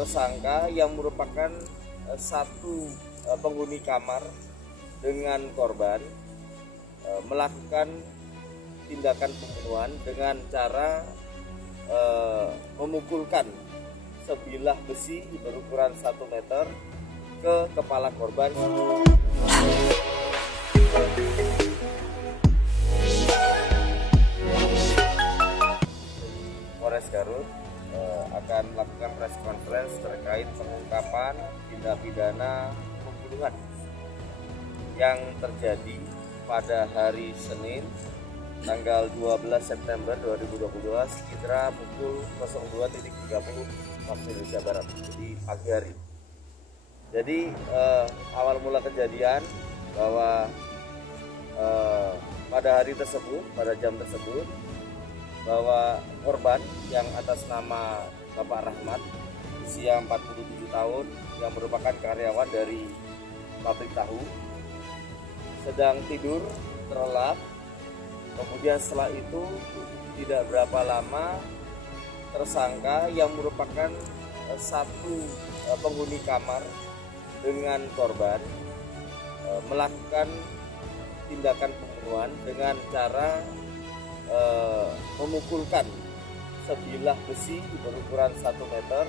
tersangka yang merupakan satu penghuni kamar dengan korban melakukan tindakan pembunuhan dengan cara memukulkan sebilah besi berukuran 1 meter ke kepala korban. Polres Garut akan melakukan press conference terkait pengungkapan tindak pidana pembunuhan yang terjadi pada hari Senin tanggal 12 September 2022 sekitar pukul 02.30 waktu Indonesia Barat, jadi pagi hari. Jadi awal mula kejadian bahwa pada hari tersebut, pada jam tersebut, bahwa korban yang atas nama Bapak Rahmat usia 47 tahun yang merupakan karyawan dari pabrik tahu sedang tidur terlelap. Kemudian setelah itu tidak berapa lama tersangka yang merupakan satu penghuni kamar dengan korban melakukan tindakan pembunuhan dengan cara memukulkan sebilah besi berukuran 1 meter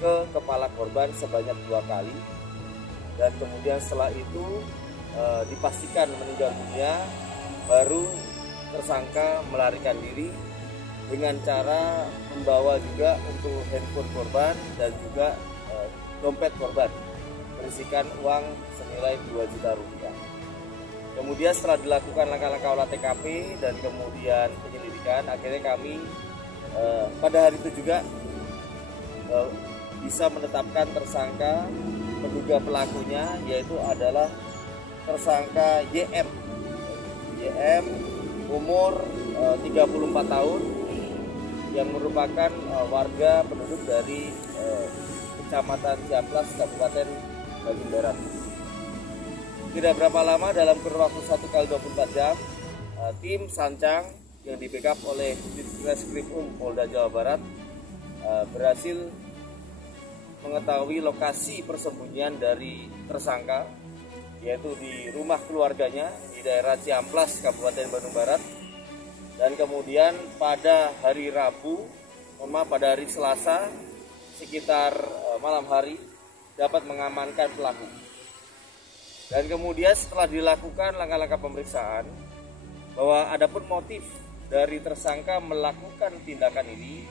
ke kepala korban sebanyak 2 kali, dan kemudian setelah itu dipastikan meninggal dunia, baru tersangka melarikan diri dengan cara membawa juga untuk handphone korban dan juga dompet korban berisikan uang senilai 2 juta rupiah. Kemudian setelah dilakukan langkah-langkah olah TKP dan kemudian penyelidikan, akhirnya kami pada hari itu juga bisa menetapkan tersangka menduga pelakunya, yaitu adalah tersangka YM umur 34 tahun yang merupakan warga penduduk dari Kecamatan Ciamplas, Kabupaten Bandung Barat. Tidak berapa lama, dalam kurun waktu 1x24 jam, tim Sancang yang di-backup oleh Ditreskrimum Polda Jawa Barat berhasil mengetahui lokasi persembunyian dari tersangka, yaitu di rumah keluarganya di daerah Ciamplas, Kabupaten Bandung Barat. Dan kemudian pada hari pada hari Selasa sekitar malam hari dapat mengamankan pelaku. Dan kemudian setelah dilakukan langkah-langkah pemeriksaan bahwa adapun motif dari tersangka melakukan tindakan ini,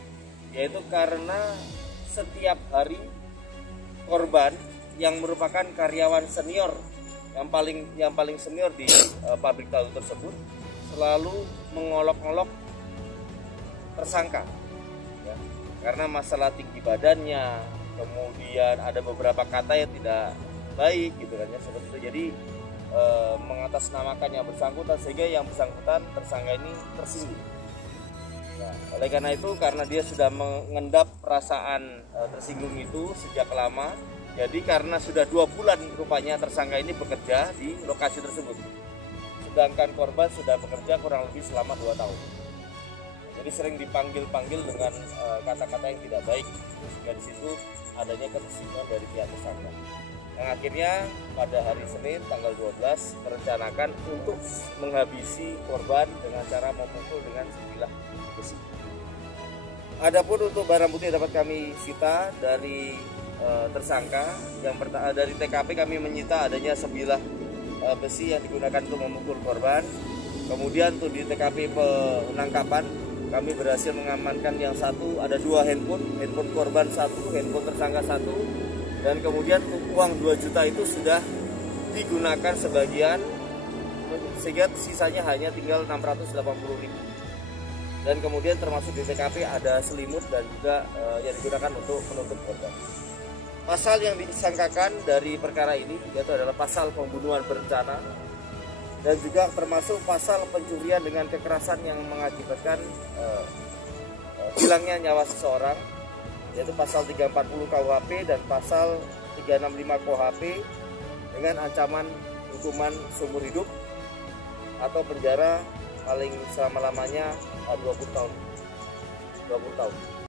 yaitu karena setiap hari korban yang merupakan karyawan senior yang paling senior di pabrik tahu tersebut selalu mengolok-olok tersangka, ya, karena masalah tinggi badannya, kemudian ada beberapa kata yang tidak baik gitu kan ya, seperti itu. Jadi mengatasnamakan yang bersangkutan sehingga yang bersangkutan tersangka ini tersinggung. Nah, oleh karena itu, karena dia sudah mengendap perasaan tersinggung itu sejak lama, jadi karena sudah 2 bulan rupanya tersangka ini bekerja di lokasi tersebut, sedangkan korban sudah bekerja kurang lebih selama 2 tahun. Jadi sering dipanggil-panggil dengan kata-kata yang tidak baik, sehingga di situ adanya ketersinggungan dari pihak tersangka. Yang akhirnya pada hari Senin tanggal 12 merencanakan untuk menghabisi korban dengan cara memukul dengan sebilah besi. Adapun untuk barang bukti yang dapat kami sita dari tersangka, yang dari TKP kami menyita adanya sebilah besi yang digunakan untuk memukul korban. Kemudian untuk di TKP penangkapan kami berhasil mengamankan yang satu, ada 2 handphone korban 1, handphone tersangka 1. Dan kemudian uang 2 juta itu sudah digunakan sebagian, sehingga sisanya hanya tinggal 680.000. Dan kemudian termasuk di TKP ada selimut dan juga yang digunakan untuk menutup korban. Pasal yang disangkakan dari perkara ini yaitu adalah pasal pembunuhan berencana dan juga termasuk pasal pencurian dengan kekerasan yang mengakibatkan hilangnya nyawa seseorang, yaitu pasal 340 KUHP dan pasal 365 KUHP dengan ancaman hukuman seumur hidup atau penjara paling selama-lamanya 20 tahun.